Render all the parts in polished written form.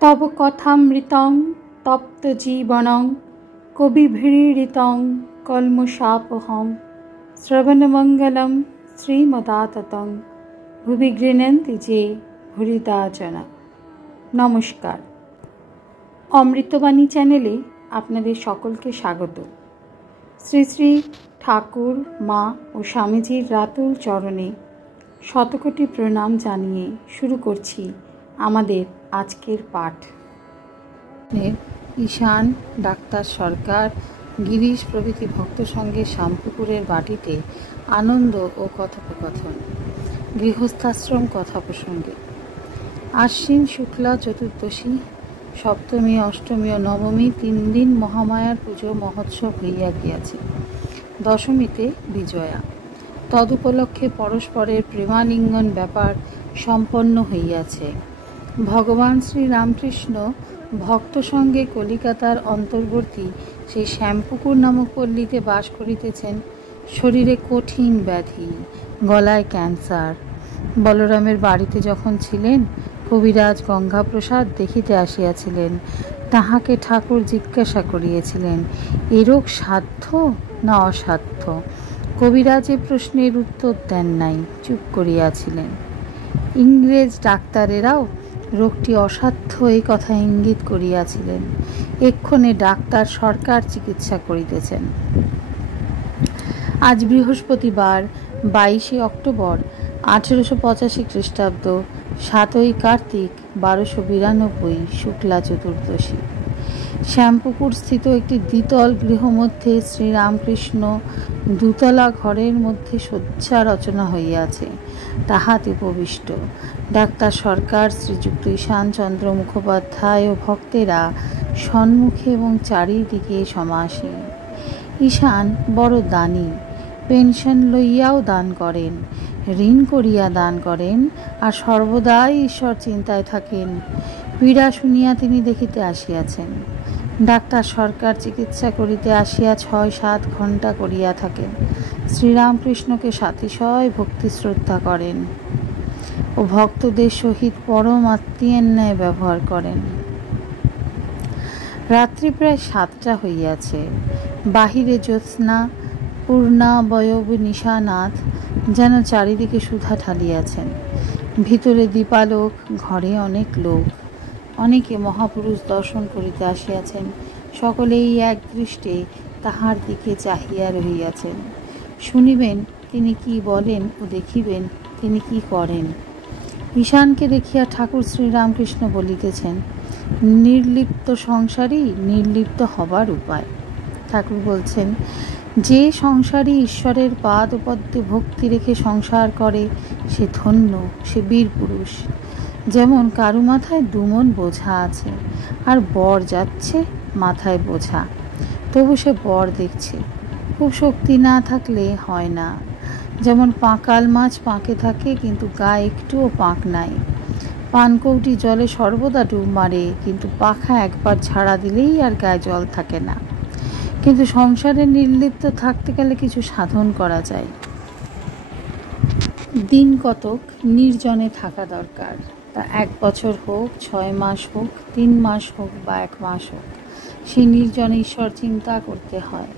তব কথামৃতং তপ্ত জীবনং কবিভিড়িতং কলমশাপহম শ্রবণমঙ্গলম শ্রীমদাততং ভুবি গৃহন্তি যে ভুরিদা জনা। নমস্কার, অমৃতবাণী চ্যানেলে আপনাদের সকলকে স্বাগত। শ্রী শ্রী ঠাকুর, মা ও স্বামীজির রাতুল চরণে শতকোটি প্রণাম জানিয়ে শুরু করছি আমাদের আজকের পাঠ। ঈশান, ডাক্তার সরকার, গিরিশ প্রভৃতি ভক্ত সঙ্গে শ্যামপুকুরের বাটিতে আনন্দ ও কথোপকথন। গৃহস্থাশ্রম কথা প্রসঙ্গে। আশ্বিন শুক্লা চতুর্দশী, সপ্তমী, অষ্টমী ও নবমী 3 দিন মহামায়ার পুজো মহোৎসব হইয়া গিয়াছে। দশমীতে বিজয়া। তদুপলক্ষে পরস্পরের প্রেমালিঙ্গন ব্যাপার সম্পন্ন হইয়াছে। ভগবান শ্রীরামকৃষ্ণ ভক্ত সঙ্গে কলিকাতার অন্তর্বর্তী সেই শ্যামপুকুর নামক পল্লীতে বাস করিতেছেন। শরীরে কঠিন ব্যাধি, গলায় ক্যান্সার। বলরামের বাড়িতে যখন ছিলেন, কবিরাজ গঙ্গাপ্রসাদ দেখিতে আসিয়াছিলেন। তাহাকে ঠাকুর জিজ্ঞাসা করিয়াছিলেন, এ রোগ সাধ্য না অসাধ্য? কবিরাজ এ প্রশ্নের উত্তর দেন নাই, চুপ করিয়াছিলেন। ইংরেজ ডাক্তারেরাও রোগটি অসাধ্য এই কথা ইঙ্গিত করিয়াছিলেন। এক্ষণে ডাক্তার সরকার চিকিৎসা করিতেছেন। আজ বৃহস্পতিবার 22শে অক্টোবর 1885 খ্রিস্টাব্দ, 7ই কার্তিক 1292 শুক্লা চতুর্দশী। শ্যামপুকুর স্থিত একটি দ্বিতল গৃহমধ্যে শ্রীরামকৃষ্ণ দুতলা ঘরের মধ্যে শয্যা রচনা হইয়াছে, তাহাতে উপবিষ্ট ডাক্তার সরকার, শ্রীযুক্ত ঈশানচন্দ্র মুখোপাধ্যায় ও ভক্তেরা সম্মুখে এবং চারিদিকে সমাসীন। ঈশান বড় দানী, পেনশন লইয়াও দান করেন, ঋণ করিয়া দান করেন, আর সর্বদাই ঈশ্বর চিন্তায় থাকেন। পীড়া শুনিয়া তিনি দেখিতে আসিয়াছেন। ডাক্তার সরকার চিকিৎসা করিতে আসিয়া 6-7 ঘণ্টা করিয়া থাকেন। শ্রীরামকৃষ্ণকে সাতিশয় ভক্তি শ্রদ্ধা করেন ও ভক্তদের সহিত পরম আত্মীয়ের ন্যায় ব্যবহার করেন। রাত্রি প্রায় 7টা হইয়াছে। বাহিরে জ্যোৎস্না পূর্ণাবয়ব নিশানাথ যেন চারিদিকে সুধা ঢালিয়াছেন। ভিতরে দীপালোক, ঘরে অনেক লোক। অনেকে মহাপুরুষ দর্শন করিতে আসিয়াছেন। সকলেই এক দৃষ্টে তাহার দিকে চাহিয়া রহিয়াছেন। শুনিবেন তিনি কি বলেন ও দেখিবেন তিনি কি করেন। ঈশানকে দেখিয়া ঠাকুর শ্রীরামকৃষ্ণ বলিতেছেন, নির্লিপ্ত সংসারী নির্লিপ্ত হবার উপায়। ঠাকুর বলছেন, যে সংসারী ঈশ্বরের পাদ ও পদ্মে ভক্তি রেখে সংসার করে সে ধন্য, সে বীর পুরুষ। যেমন কারু মাথায় 2 মণ বোঝা আছে, আর বর যাচ্ছে মাথায় বোঝা, তবু সে বর দেখছে। খুব শক্তি না থাকলে হয় না। যেমন পাঁকাল মাছ পাঁকে থাকে, কিন্তু গায়ে একটুও পাঁক নাই। পানকৌটি জলে সর্বদা ডুব মারে, কিন্তু পাখা একবার ঝাড়া দিলেই আর গায়ে জল থাকে না। কিন্তু সংসারে নির্লিপ্ত থাকতে গেলে কিছু সাধন করা যায়। দিন কতক নির্জনে থাকা দরকার। তা 1 বছর হোক, 6 মাস হোক, 3 মাস হোক বা 1 মাস হোক, সেই নির্জনে ঈশ্বর চিন্তা করতে হয়।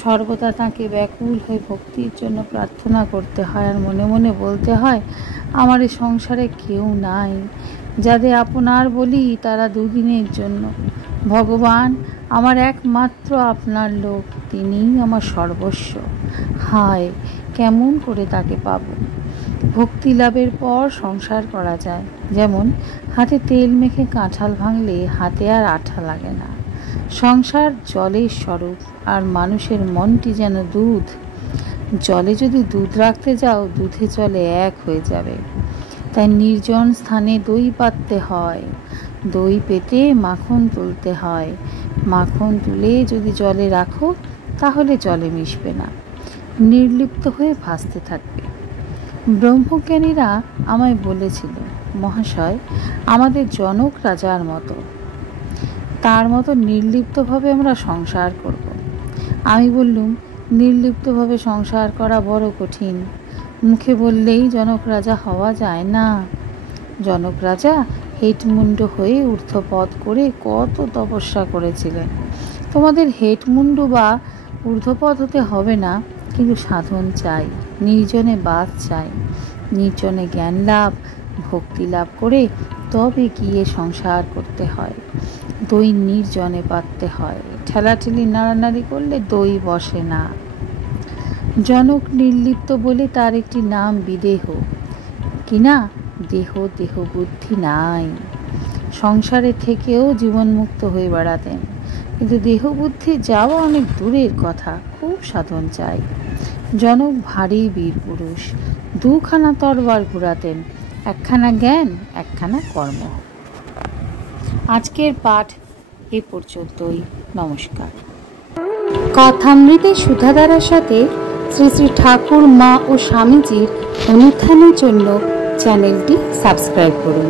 সর্বদা তাঁকে ব্যাকুল হয়ে ভক্তির জন্য প্রার্থনা করতে হয়, আর মনে মনে বলতে হয়, আমার এই সংসারে কেউ নাই। যাদের আপনার বলি তারা 2 দিনের জন্য। ভগবান আমার একমাত্র আপনার লোক, তিনিই আমার সর্বস্ব। হায়, কেমন করে তাকে পাব? ভক্তি লাভের পর সংসার করা যায়। যেমন হাতে তেল মেখে কাঁঠাল ভাঙলে হাতে আর আঠা লাগে না। সংসার জলের স্বরূপ, আর মানুষের মনটি যেন দুধ। জলে যদি দুধ রাখতে যাও, দুধে জলে এক হয়ে যাবে। তাই নির্জন স্থানে দই পাততে হয়, দই পেতে মাখন তুলতে হয়। মাখন তুলে যদি জলে রাখো, তাহলে জলে মিশবে না, নির্লিপ্ত হয়ে ভাসতে থাকবে। ব্রহ্মজ্ঞানীরা আমায় বলেছিল, মহাশয়, আমাদের জনক রাজার মতো, তার মতো নির্লিপ্তভাবে আমরা সংসার করব। আমি বললুম, নির্লিপ্তভাবে সংসার করা বড় কঠিন। মুখে বললেই জনক রাজা হওয়া যায় না। জনক রাজা হেটমুন্ড হয়ে ঊর্ধ্বপদ করে কত তপস্যা করেছিলেন। তোমাদের হেটমুন্ডু বা ঊর্ধ্বপদ হতে হবে না, কিন্তু সাধন চাই, নির্জনে বাস চাই। নির্জনে জ্ঞান লাভ, ভক্তি লাভ করে তবে গিয়ে সংসার করতে হয়। দই নির্জনে পাততে হয়, ঠেলাঠেলি নাড়ানাড়ি করলে দই বসে না। জনক নির্লিপ্ত বলে তার একটি নাম বিদেহ, কিনা দেহ দেহ বুদ্ধি নাই। সংসারে থেকেও জীবনমুক্ত হয়ে বেড়াতেন, কিন্তু দেহ বুদ্ধি যাওয়া অনেক দূরের কথা, খুব সাধন চাই। জনক ভারী বীর পুরুষ, দুখানা তরবার ঘুরাতেন, একখানা জ্ঞান, একখানা কর্ম। আজকের পাঠ এ পর্যন্তই। নমস্কার। কথামৃতের সুধাধারার সাথে শ্রী শ্রী ঠাকুর, মা ও স্বামীজির অনুধ্যানের জন্য চ্যানেলটি সাবস্ক্রাইব করুন।